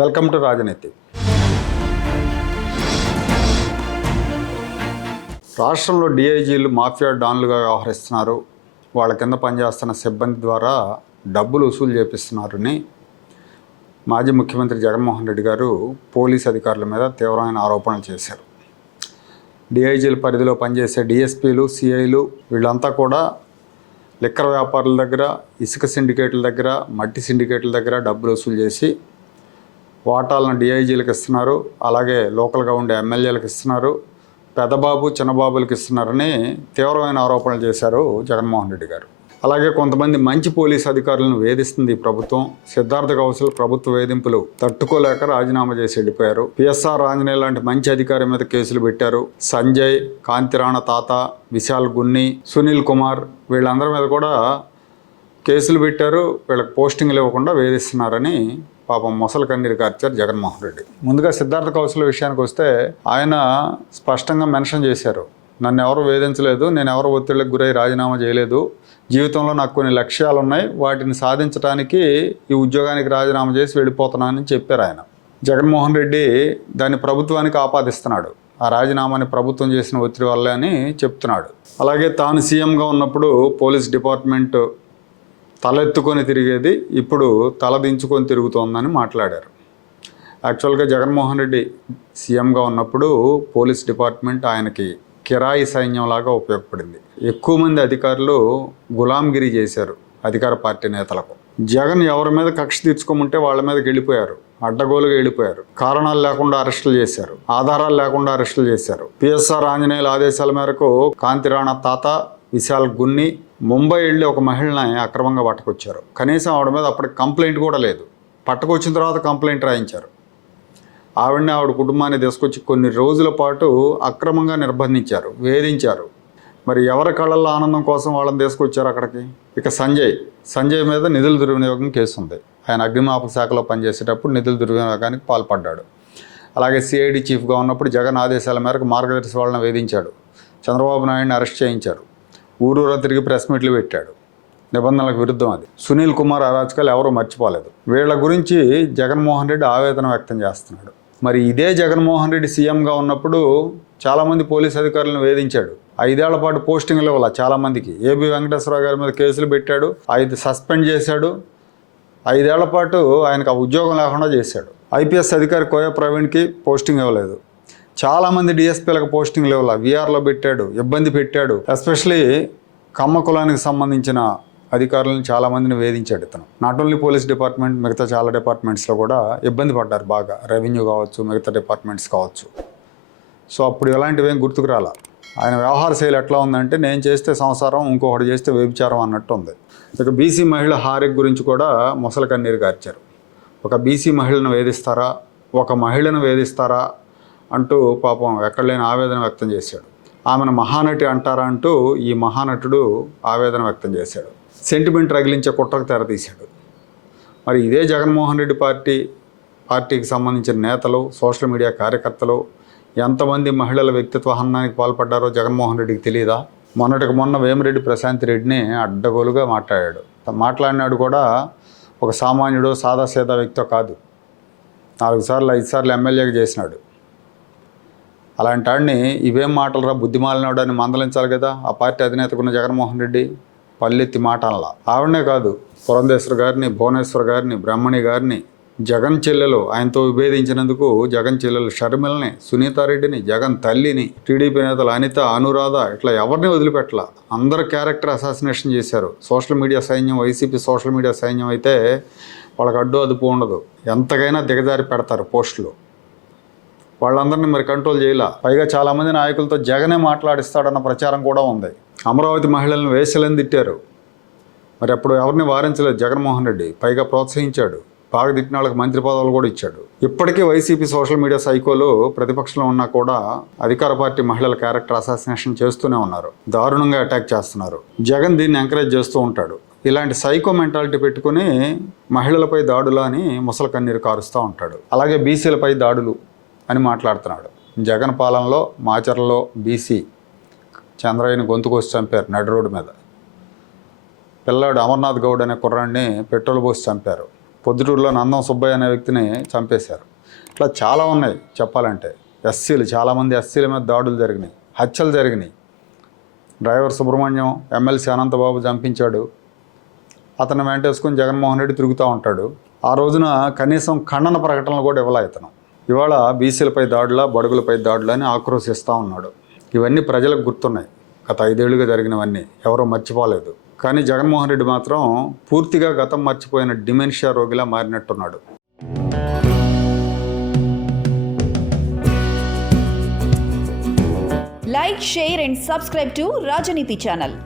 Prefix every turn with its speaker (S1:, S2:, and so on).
S1: Welcome to రాజనీతి. రాష్ట్రంలో డిఐజీలు mafia డాన్లుగా వ్యవహరిస్తున్నారు. వాళ్ళ కింద పనిచేస్తున్న సిబ్బంది ద్వారా డబ్బులు వసూలు చేపిస్తున్నారని మాజీ ముఖ్యమంత్రి జగన్మోహన్ రెడ్డి గారు పోలీస్ అధికారుల మీద తీవ్రమైన ఆరోపణలు చేశారు. డిఐజీల పరిధిలో పనిచేసే డిఎస్పీలు సిఐలు వీళ్ళంతా కూడా లిక్కర్ వ్యాపారుల దగ్గర ఇసుక సిండికేట్ల దగ్గర మట్టి సిండికేట్ల దగ్గర డబ్బులు వసూలు చేసి వాటాలను డిఐజీలకు ఇస్తున్నారు అలాగే లోకల్గా ఉండే ఎమ్మెల్యేలకు ఇస్తున్నారు పెద్దబాబు చిన్నబాబులకు ఇస్తున్నారని తీవ్రమైన ఆరోపణలు చేశారు జగన్మోహన్ రెడ్డి గారు. అలాగే కొంతమంది మంచి పోలీస్ అధికారులను వేధిస్తుంది ఈ ప్రభుత్వం. సిద్ధార్థ కౌశల్ ప్రభుత్వ వేధింపులు తట్టుకోలేక రాజీనామా చేసి వెళ్ళిపోయారు. పిఎస్ఆర్ ఆంజనేయ లాంటి మంచి అధికారి మీద కేసులు పెట్టారు. సంజయ్ కాంతిరాణ తాత విశాల్ గున్ని సునీల్ కుమార్ వీళ్ళందరి మీద కూడా కేసులు పెట్టారు. వీళ్ళకి పోస్టింగ్లు ఇవ్వకుండా వేధిస్తున్నారని పాపం మొసలు కన్నీరు కార్చారు జగన్మోహన్ రెడ్డి. ముందుగా సిద్ధార్థ కౌశల విషయానికి వస్తే ఆయన స్పష్టంగా మెన్షన్ చేశారు. నన్ను ఎవరు వేధించలేదు నేను ఎవరు ఒత్తిడికి గురై రాజీనామా చేయలేదు జీవితంలో నాకు కొన్ని లక్ష్యాలు ఉన్నాయి వాటిని సాధించడానికి ఈ ఉద్యోగానికి రాజీనామా చేసి వెళ్ళిపోతున్నానని చెప్పారు ఆయన. జగన్మోహన్ రెడ్డి దాన్ని ప్రభుత్వానికి ఆపాదిస్తున్నాడు. ఆ రాజీనామాని ప్రభుత్వం చేసిన ఒత్తిడి వల్లే అని చెప్తున్నాడు. అలాగే తాను సీఎంగా ఉన్నప్పుడు పోలీస్ డిపార్ట్మెంట్ తలెత్తుకొని తిరిగేది ఇప్పుడు తల దించుకొని తిరుగుతోందని మాట్లాడారు. యాక్చువల్గా జగన్మోహన్ రెడ్డి సీఎంగా ఉన్నప్పుడు పోలీస్ డిపార్ట్మెంట్ ఆయనకి కిరాయి సైన్యంలాగా ఉపయోగపడింది. ఎక్కువ మంది అధికారులు గులాంగిరి చేశారు అధికార పార్టీ నేతలకు. జగన్ ఎవరి మీద కక్ష తీర్చుకోమంటే వాళ్ళ మీదకి వెళ్ళిపోయారు అడ్డగోలుగా వెళ్ళిపోయారు కారణాలు లేకుండా అరెస్టులు చేశారు. ఆధారాలు లేకుండా అరెస్టులు చేశారు. పిఎస్ఆర్ ఆంజనేయుల ఆదేశాల మేరకు కాంతిరాణ తాత విశాల్ గున్ని ముంబై వెళ్ళి ఒక మహిళని అక్రమంగా పట్టుకొచ్చారు. కనీసం ఆవిడ మీద అప్పటికి కంప్లైంట్ కూడా లేదు. పట్టుకొచ్చిన తర్వాత కంప్లైంట్ రాయించారు. ఆవిడని ఆవిడ కుటుంబాన్ని తీసుకొచ్చి కొన్ని రోజుల పాటు అక్రమంగా నిర్బంధించారు వేధించారు. మరి ఎవరి కళ్ళల్లో ఆనందం కోసం వాళ్ళని తీసుకొచ్చారు అక్కడికి? ఇక సంజయ్. సంజయ్ మీద నిధుల దుర్వినియోగం కేసు ఉంది. ఆయన అగ్నిమాపక శాఖలో పనిచేసేటప్పుడు నిధుల దుర్వినియోగానికి పాల్పడ్డాడు. అలాగే సిఐడి చీఫ్గా ఉన్నప్పుడు జగన్ ఆదేశాల మేరకు మార్గదర్శి వాళ్ళని వేధించాడు. చంద్రబాబు నాయుడిని అరెస్ట్ చేయించారు. ఊరూరా తిరిగి ప్రెస్ మీట్లు పెట్టాడు. నిబంధనలకు విరుద్ధం అది. సునీల్ కుమార్ అరాచకాలు ఎవరూ మర్చిపోలేదు. వీళ్ళ గురించి జగన్మోహన్ రెడ్డి ఆవేదన వ్యక్తం చేస్తున్నాడు. మరి ఇదే జగన్మోహన్ రెడ్డి సీఎంగా ఉన్నప్పుడు చాలామంది పోలీస్ అధికారులను వేధించాడు. ఐదేళ్ళ పాటు పోస్టింగ్లు ఇవ్వాల చాలామందికి. ఏబి వెంకటేశ్వరరావు గారి మీద కేసులు పెట్టాడు. ఐదు సస్పెండ్ చేశాడు. ఐదేళ్ళ పాటు ఆయనకు ఆ ఉద్యోగం లేకుండా చేశాడు. ఐపీఎస్ అధికారి కోయ ప్రవీణ్కి పోస్టింగ్ ఇవ్వలేదు. చాలామంది డిఎస్పీలకు పోస్టింగ్ ఇవ్వాల విఆర్లో పెట్టాడు ఇబ్బంది పెట్టాడు. ఎస్పెషలీ కమ్మ కులానికి సంబంధించిన అధికారులను చాలామందిని వేధించాడు ఇతను. నాట్ ఓన్లీ పోలీస్ డిపార్ట్మెంట్ మిగతా చాలా డిపార్ట్మెంట్స్లో కూడా ఇబ్బంది పడ్డారు బాగా. రెవెన్యూ కావచ్చు మిగతా డిపార్ట్మెంట్స్ కావచ్చు. సో అప్పుడు ఎలాంటివి ఏం గుర్తుకు రాలా. ఆయన వ్యవహార శైలి ఎట్లా ఉందంటే నేను చేస్తే సంసారం ఇంకొకటి చేస్తే వ్యభిచారం అన్నట్టు ఉంది. ఇక బీసీ మహిళ హారిక్ గురించి కూడా మొసల కన్నీరు కార్చారు ఒక బీసీ మహిళను వేధిస్తారా? ఒక మహిళను వేధిస్తారా? అంటూ పాపం ఎక్కడ లేని ఆవేదన వ్యక్తం చేశాడు. ఆమెను మహానటి అంటారా అంటూ ఈ మహానటుడు ఆవేదన వ్యక్తం చేశాడు. సెంటిమెంట్ రగిలించే కుట్రకు తెరతీశాడు. మరి ఇదే జగన్మోహన్ రెడ్డి పార్టీ పార్టీకి సంబంధించిన నేతలు సోషల్ మీడియా కార్యకర్తలు ఎంతమంది మహిళల వ్యక్తిత్వ హన్నానికి పాల్పడ్డారో జగన్మోహన్ రెడ్డికి తెలియదా మొన్నటికి మొన్న వేమిరెడ్డి ప్రశాంత్ రెడ్డిని అడ్డగోలుగా మాట్లాడాడు. మాట్లాడినాడు కూడా ఒక సామాన్యుడు సాదాసీదా వ్యక్తో కాదు. నాలుగు సార్లు ఐదు సార్లు ఎమ్మెల్యేగా చేసినాడు. అలాంటి వాడిని ఇవేం మాటలు రా బుద్ధిమాలినాడు అని మందలించాలి కదా? ఆ పార్టీ అధినేతకున్న జగన్మోహన్ రెడ్డి పల్లెత్తి మాట అనలా. ఆవిడనే కాదు పురంధేశ్వర్ గారిని భువనేశ్వర్ గారిని బ్రహ్మణి గారిని జగన్ చెల్లెలు ఆయనతో విభేదించినందుకు జగన్ చెల్లెలు షర్మిలని సునీతారెడ్డిని జగన్ తల్లిని టీడీపీ నేతలు అనిత అనురాధ ఇట్లా ఎవరిని వదిలిపెట్టల? అందరు క్యారెక్టర్ అసాసినేషన్ చేశారు. సోషల్ మీడియా సైన్యం వైసీపీ సోషల్ మీడియా సైన్యం అయితే వాళ్ళకి అడ్డు అదుపు ఉండదు. ఎంతకైనా దిగజారి పెడతారు పోస్టులు. వాళ్ళందరినీ మరి కంట్రోల్ చేయలే? పైగా చాలామంది నాయకులతో జగనే మాట్లాడిస్తాడన్న ప్రచారం కూడా ఉంది. అమరావతి మహిళలను వేసలని తిట్టారు. మరి అప్పుడు ఎవరిని వారించలేదు జగన్మోహన్ రెడ్డి? పైగా ప్రోత్సహించాడు. బాగా తిట్టిన వాళ్ళకి మంత్రి పదవులు కూడా ఇచ్చాడు. ఇప్పటికీ వైసీపీ సోషల్ మీడియా సైకోలు ప్రతిపక్షంలో ఉన్నా కూడా అధికార పార్టీ మహిళల క్యారెక్టర్ అసాసినేషన్ చేస్తూనే ఉన్నారు. దారుణంగా అటాక్ చేస్తున్నారు. జగన్ దీన్ని ఎంకరేజ్ చేస్తూ ఉంటాడు. ఇలాంటి సైకో మెంటాలిటీ పెట్టుకుని మహిళలపై దాడులా అని ముసలి కన్నీరు కారుస్తూ ఉంటాడు. అలాగే బీసీలపై దాడులు. అని మాట్లాడుతున్నాడు. జగన్ పాలనలో మాచర్లలో బీసీ చంద్రయ్యని గొంతుకొచ్చి చంపారు నడి రోడ్డు మీద. పిల్లాడు అమర్నాథ్ గౌడ్ అనే కుర్రాడిని పెట్రోల్ పోసి చంపారు. పొద్దుటూరులో నందం సుబ్బయ్య అనే వ్యక్తిని చంపేశారు. ఇట్లా చాలా ఉన్నాయి చెప్పాలంటే. ఎస్సీలు చాలామంది ఎస్సీల మీద దాడులు జరిగినాయి హత్యలు జరిగినాయి. డ్రైవర్ సుబ్రహ్మణ్యం ఎమ్మెల్సీ అనంతబాబు చంపించాడు. అతను వెంటేసుకుని జగన్మోహన్ రెడ్డి తిరుగుతూ ఉంటాడు. ఆ రోజున కనీసం ఖండన ప్రకటనలు కూడా ఇవ్వలే ఇతను. ఇవాళ బీసీలపై దాడులా బడుగులపై దాడులా అని ఆక్రోశిస్తూ ఉన్నాడు. ఇవన్నీ ప్రజలకు గుర్తున్నాయి. గత ఐదేళ్ళుగా జరిగినవన్నీ. ఎవరో మర్చిపోలేదు. కానీ జగన్మోహన్ రెడ్డి మాత్రం పూర్తిగా గతం మర్చిపోయిన డిమెన్షియా రోగిలా మారినట్టున్నాడు.
S2: Like share and subscribe to Rajaneethi channel.